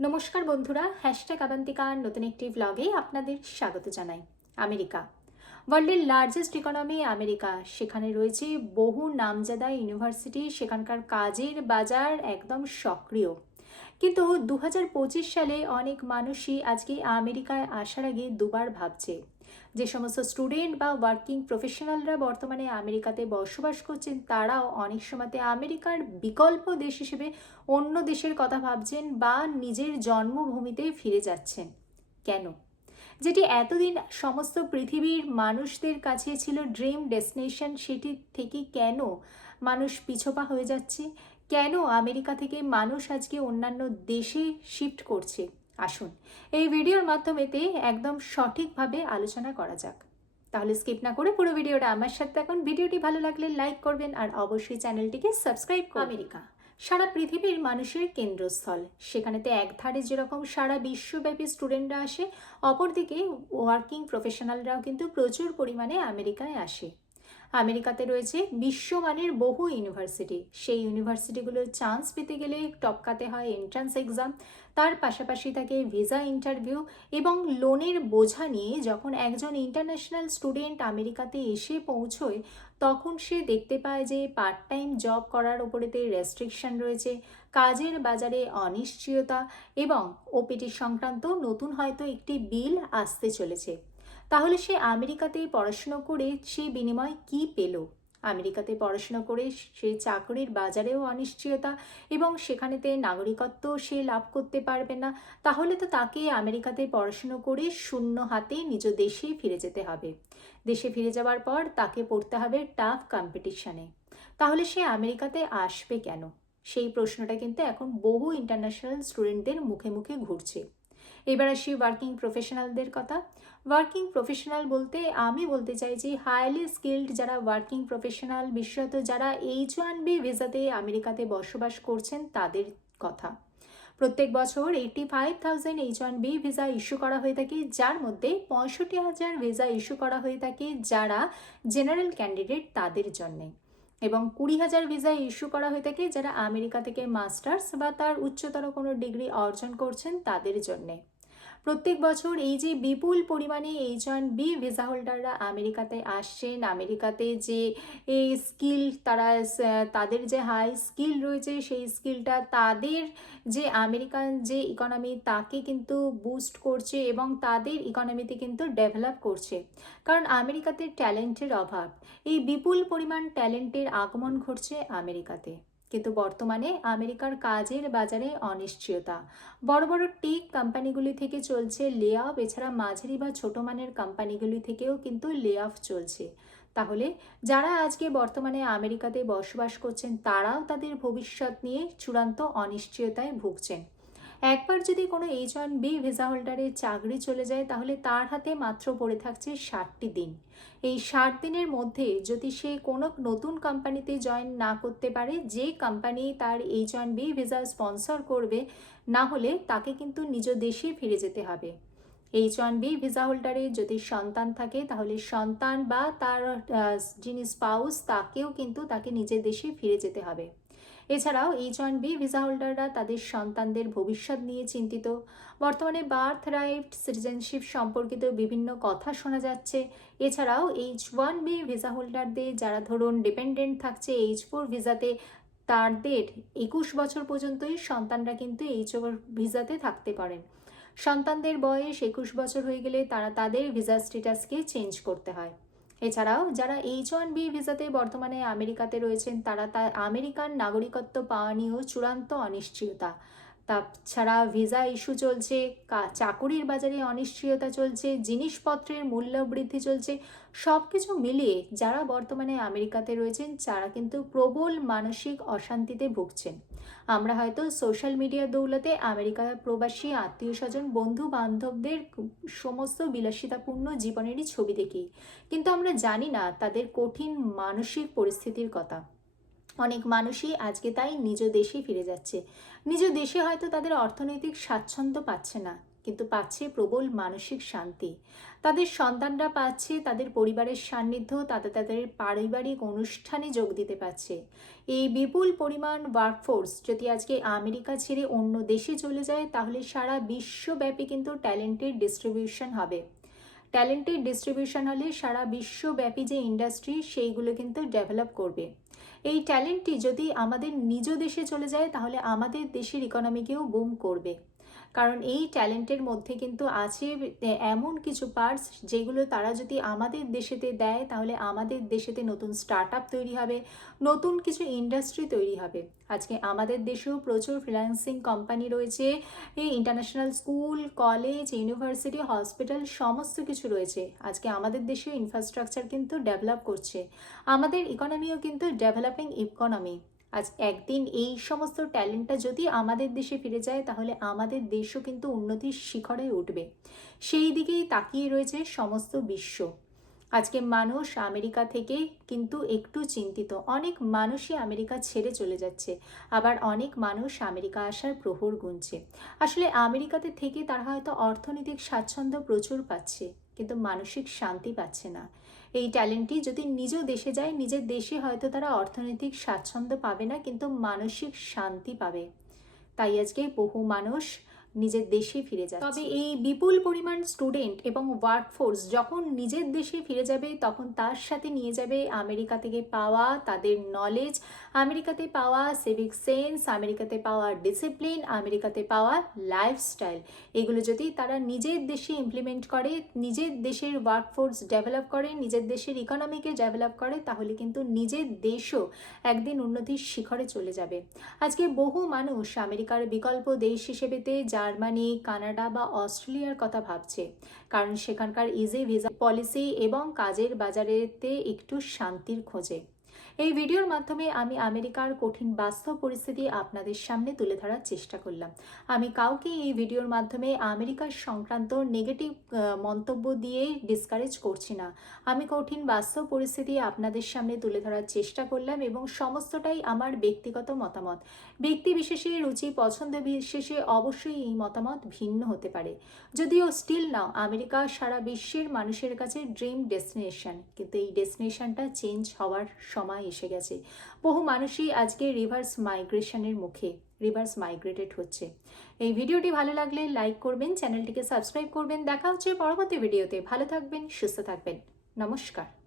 নমস্কার বন্ধুরা হ্যাশট্যাগ আবান্তিকার নতুন একটি ব্লগে আপনাদের স্বাগত জানাই। আমেরিকা। ওয়ার্ল্ডের লার্জেস্ট ইকোনমি আমেরিকা। সেখানে রয়েছে বহু নামজাদা ইউনিভার্সিটি সেখানকার কাজের বাজার একদম সক্রিয়। কিন্তু দু হাজার পঁচিশ সালে অনেক মানুষই আজকে আমেরিকায় আসার আগে দুবার ভাবছে। যে সমস্ত স্টুডেন্ট বা ওয়ার্কিং প্রফেশনালরা বর্তমানে আমেরিকাতে বসবাস করছেন, তারাও অনেক সময়তে আমেরিকার বিকল্প দেশ হিসেবে অন্য দেশের কথা ভাবছেন বা নিজের জন্মভূমিতে ফিরে যাচ্ছেন। কেন? যেটি এতদিন সমস্ত পৃথিবীর মানুষদের কাছে ছিল ড্রিম ডেস্টিনেশন সেটি থেকে কেন মানুষ পিছোপা হয়ে যাচ্ছে? কেন আমেরিকা থেকে মানুষ আজকে অন্যান্য দেশে শিফট করছে? আসুন। এই ভিডিওর মাধ্যমেতে একদম সঠিকভাবে আলোচনা করা যাক। তাহলে স্কিপ না করে পুরো ভিডিওটা আমার সাথে এখন ভিডিওটি ভালো লাগলে লাইক করবেন আর অবশ্যই চ্যানেলটিকে সাবস্ক্রাইব করুন। আমেরিকা। সারা পৃথিবীর মানুষের কেন্দ্রস্থল। সেখানেতে এক ধারে যেরকম সারা বিশ্বব্যাপী স্টুডেন্টরা আসে অপরদিকে ওয়ার্কিং প্রফেশনালরাও কিন্তু প্রচুর পরিমাণে আমেরিকায় আসে। আমেরিকাতে রয়েছে বিশ্বমানের বহু ইউনিভার্সিটি। সেই ইউনিভার্সিটিগুলোর চান্স পেতে গেলে টপকাতে হয় এন্ট্রান্স এক্সাম তার পাশাপাশি থাকে ভিসা ইন্টারভিউ এবং লোনের বোঝা নিয়ে যখন একজন ইন্টারন্যাশনাল স্টুডেন্ট আমেরিকাতে এসে পৌঁছয়, তখন সে দেখতে পায় যে পার্ট টাইম জব করার ওপরেতে রেস্ট্রিকশন রয়েছে, কাজের বাজারে অনিশ্চয়তা এবং ওপিটি সংক্রান্ত নতুন হয়তো একটি বিল আসতে চলেছে। তাহলে সে আমেরিকাতে পড়াশুনো করে সে বিনিময় কি পেল? আমেরিকাতে পড়াশোনা করে সে চাকরির বাজারেও অনিশ্চয়তা এবং সেখানেতে নাগরিকত্ব সে লাভ করতে পারবে না, তাহলে তো তাকে আমেরিকাতে পড়াশুনো করে শূন্য হাতে নিজ দেশেই ফিরে যেতে হবে। দেশে ফিরে যাওয়ার পর তাকে পড়তে হবে টাফ কম্পিটিশানে। তাহলে সে আমেরিকাতে আসবে কেন? সেই প্রশ্নটা কিন্তু এখন বহু ইন্টারন্যাশনাল স্টুডেন্টদের মুখে মুখে ঘুরছে। এবার আসি ওয়ার্কিং প্রফেশনালদের কথা। ওয়ার্কিং প্রফেশনাল বলতে আমি বলতে চাই যে হাইলি স্কিল্ড যারা ওয়ার্কিং প্রফেশনাল বিশেষত যারা এইচ ওয়ান বি ভিসাতে আমেরিকাতে বসবাস করছেন, তাদের কথা। প্রত্যেক বছর eighty five thousand H one B visa issue করা হয়ে থাকে, যার মধ্যে পঁয়ষট্টি হাজার ভিসা ইস্যু করা হয়ে থাকে যারা জেনারেল ক্যান্ডিডেট তাদের জন্যে। এবং কুড়ি হাজার ভিসা ইস্যু করা হয়ে থাকে যারা আমেরিকা থেকে মাস্টার্স বা তার উচ্চতর কোনো ডিগ্রি অর্জন করছেন, তাদের জন্যে। প্রত্যেক বছর এই যে বিপুল পরিমাণে এইচ ওয়ান বি ভিসা হোল্ডাররা আমেরিকাতে আসছেন, আমেরিকাতে যে এই স্কিল তারা তাদের যে হাই স্কিল রয়েছে সেই স্কিলটা তাদের যে আমেরিকান যে ইকোনমি তাকে কিন্তু বুস্ট করছে এবং তাদের ইকোনমিতে কিন্তু ডেভেলপ করছে। কারণ আমেরিকাতে ট্যালেন্টের অভাব। এই বিপুল পরিমাণ ট্যালেন্টের আগমন ঘটছে আমেরিকাতে। কিন্তু বর্তমানে আমেরিকার কাজের বাজারে অনিশ্চয়তা। বড় বড় টেক কোম্পানিগুলি থেকে চলছে লে অফ এছাড়া মাঝারি বা ছোট মানের কোম্পানিগুলি থেকেও কিন্তু লে অফ চলছে। তাহলে যারা আজকে বর্তমানে আমেরিকাতে বসবাস করছেন, তারাও তাদের ভবিষ্যৎ নিয়ে চূড়ান্ত অনিশ্চয়তায় ভুগছেন। একবার যদি কোনো এইচ ওয়ান বি ভিসা হোল্ডারের চাকরি চলে যায়, তাহলে তার হাতে মাত্র পড়ে থাকছে ষাটটি দিন। এই ষাট দিনের মধ্যে যদি সে কোনো নতুন কোম্পানিতে জয়েন না করতে পারে, যে কোম্পানি তার H one B visa sponsor করবে, না হলে তাকে কিন্তু নিজ দেশে ফিরে যেতে হবে। এইচ ওয়ান বি ভিসা হোল্ডারে যদি সন্তান থাকে, তাহলে সন্তান বা তার যিনি স্পাউস তাকেও কিন্তু তাকে নিজের দেশে ফিরে যেতে হবে। এছাড়াও এইচ ওয়ান বি ভিসা হোল্ডাররা তাদের সন্তানদের ভবিষ্যৎ নিয়ে চিন্তিত। বর্তমানে বার্থ রাইট, সিটিজেনশিপ সম্পর্কিত বিভিন্ন কথা শোনা যাচ্ছে। এছাড়াও এইচ ওয়ান বি ভিসা হোল্ডারদের যারা ধরুন ডিপেন্ডেন্ট থাকছে এইচ ফোর ভিসাতে তাদের একুশ বছর পর্যন্তই সন্তানরা কিন্তু এইচ ভিসাতে থাকতে পারেন। সন্তানদের বয়স একুশ বছর হয়ে গেলে তারা তাদের ভিসা স্ট্যাটাসকে চেঞ্জ করতে হয়। এছাড়াও যারা এইচ ওয়ান বি ভিসাতে বর্তমানে আমেরিকাতে রয়েছেন, তারা তার আমেরিকান নাগরিকত্ব পাওয়া নিয়েও চূড়ান্ত অনিশ্চয়তা। তাছাড়া ভিসা ইস্যু চলছে চাকুরির বাজারে অনিশ্চয়তা চলছে, জিনিসপত্রের মূল্য বৃদ্ধি চলছে সব কিছু মিলিয়ে যারা বর্তমানে আমেরিকাতে রয়েছেন, তারা কিন্তু প্রবল মানসিক অশান্তিতে ভুগছেন। আমরা হয়তো সোশ্যাল মিডিয়ার দৌলতে আমেরিকা প্রবাসী, আত্মীয় স্বজন বন্ধু বান্ধবদের সমস্ত বিলাসিতাপূর্ণ জীবনেরই ছবি দেখি। কিন্তু আমরা জানি না তাদের কঠিন মানসিক পরিস্থিতির কথা। অনেক মানুষই আজকে তাই নিজ দেশে ফিরে যাচ্ছে। নিজ দেশে হয়তো তাদের অর্থনৈতিক স্বাচ্ছন্দ্য পাচ্ছে না, কিন্তু পাচ্ছে প্রবল মানসিক শান্তি। তাদের সন্তানরা পাচ্ছে, তাদের পরিবারের সান্নিধ্য তাদের তাদের পারিবারিক অনুষ্ঠানে যোগ দিতে পারছে। এই বিপুল পরিমাণ ওয়ার্কফোর্স যদি আজকে আমেরিকা ছেড়ে অন্য দেশে চলে যায়, তাহলে সারা বিশ্বব্যাপী কিন্তু ট্যালেন্টের ডিস্ট্রিবিউশন হবে। ট্যালেন্টের ডিস্ট্রিবিউশন হলে সারা বিশ্বব্যাপী যে ইন্ডাস্ট্রি সেইগুলো কিন্তু ডেভেলপ করবে। এই ট্যালেন্টটি যদি আমাদের নিজ দেশে চলে যায় তাহলে আমাদের দেশের ইকোনমিকেও বুম করবে। কারণ এই ট্যালেন্টের মধ্যে কিন্তু আছে এমন কিছু পার্টস যেগুলো তারা যদি আমাদের দেশেতে দেয়, তাহলে আমাদের দেশেতে নতুন স্টার্ট আপ তৈরি হবে, নতুন কিছু ইন্ডাস্ট্রি তৈরি হবে। আজকে আমাদের দেশেও প্রচুর ফ্রিল্যান্সিং কোম্পানি রয়েছে international school college university hospital সমস্ত কিছু রয়েছে। আজকে আমাদের দেশেও ইনফ্রাস্ট্রাকচার কিন্তু ডেভেলপ করছে। আমাদের ইকোনমিও কিন্তু ডেভেলপিং ইকোনমি আজ একদিন এই সমস্ত ট্যালেন্টটা যদি আমাদের দেশে ফিরে যায়, তাহলে আমাদের দেশও কিন্তু উন্নতির শিখরে উঠবে। সেই দিকেই তাকিয়ে রয়েছে সমস্ত বিশ্ব। আজকে মানুষ আমেরিকা থেকে কিন্তু একটু চিন্তিত। অনেক মানুষই আমেরিকা ছেড়ে চলে যাচ্ছে। আবার অনেক মানুষ আমেরিকা আসার প্রহর গুনছে। আসলে আমেরিকাতে থেকে তারা হয়তো অর্থনৈতিক স্বাচ্ছন্দ্য প্রচুর পাচ্ছে, কিন্তু মানসিক শান্তি পাচ্ছে না। এই ট্যালেন্টটি যদি নিজ দেশে যায়, নিজের দেশে হয়তো তারা অর্থনৈতিক স্বাচ্ছন্দ্য পাবে না, কিন্তু মানসিক শান্তি পাবে। তাই আজকে বহু মানুষ নিজের দেশে ফিরে যাবে তবে এই বিপুল পরিমাণ স্টুডেন্ট এবং ওয়ার্কফোর্স যখন নিজের দেশে ফিরে যাবে, তখন তার সাথে নিয়ে যাবে আমেরিকা থেকে পাওয়া তাদের নলেজ আমেরিকাতে পাওয়া সিভিক সেন্স আমেরিকাতে পাওয়া ডিসিপ্লিন আমেরিকাতে পাওয়া লাইফস্টাইল এগুলো যদি তারা নিজের দেশে ইমপ্লিমেন্ট করে, নিজের দেশের ওয়ার্কফোর্স ডেভেলপ করে, নিজের দেশের ইকোনমিকে ডেভেলপ করে, তাহলে কিন্তু নিজের দেশও একদিন উন্নতির শিখরে চলে যাবে। আজকে বহু মানুষ আমেরিকার বিকল্প দেশ হিসেবেতে জার্মানি, কানাডা বা অস্ট্রেলিয়ার কথা ভাবছে। কারণ সেখানকার ইজি ভিসা পলিসি এবং কাজের বাজারেতে একটু শান্তির খোঁজে। এই ভিডিওর মাধ্যমে আমি আমেরিকার কঠিন বাস্তব পরিস্থিতি আপনাদের সামনে তুলে ধরার চেষ্টা করলাম। আমি কাউকে এই ভিডিওর মাধ্যমে আমেরিকার সংক্রান্ত নেগেটিভ মন্তব্য দিয়ে ডিসকারেজ করছি না। আমি কঠিন বাস্তব পরিস্থিতি আপনাদের সামনে তুলে ধরার চেষ্টা করলাম এবং সমস্তটাই আমার ব্যক্তিগত মতামত। ব্যক্তি বিশেষে, রুচি, পছন্দ বিশেষে অবশ্যই এই মতামত ভিন্ন হতে পারে। যদিও স্টিল নাও, আমেরিকা সারা বিশ্বের মানুষের কাছে ড্রিম ডেস্টিনেশন কিন্তু এই ডেস্টিনেশনটা চেঞ্জ হওয়ার সময় এসে গেছে। বহু মানুষই আজকে রিভার্স মাইগ্রেশনের মুখে রিভার্স মাইগ্রেটেড হচ্ছে। এই ভিডিওটি ভালো লাগলে লাইক করবেন চ্যানেলটিকে সাবস্ক্রাইব করবেন। দেখা হচ্ছে পরবর্তী ভিডিওতে ভালো থাকবেন, সুস্থ থাকবেন। নমস্কার।